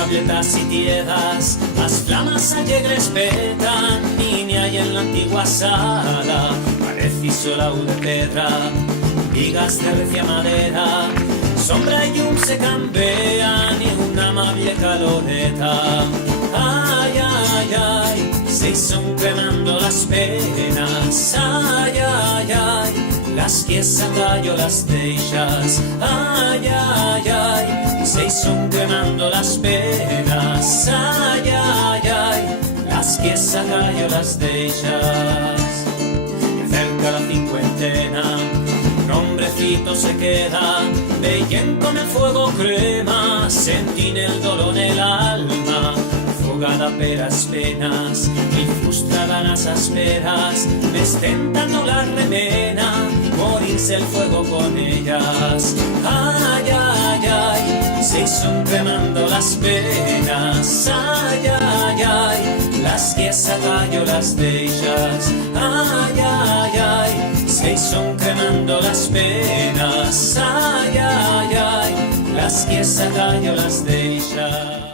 tabletas y tiedas, las flamas alegres petan, niña y en la antigua sala, parece sola de pedra, vigas de recia madera, sombra y llum se cambian y una amable caloreta. Ay, ay, ay, se son cremando las penas, ay, ay, ay, las que yo las deixas, ay, ay, ay, se son cremando las penas, ay, ay, ay, las que yo las deixas. Y cerca la cincuentena, un hombrecito se queda, veien con el fuego crema, sentint el dolor en el alma, afogada per las penas, y frustrada en las esperas, destentando la remena, morirse el fuego con ellas. Ay, ay, ay, se son cremando las penas, ay, ay, ay, las que yo las deixas, ay, ay, ay, se son cremando las penas, ay, ay, ay, las que yo las deixas.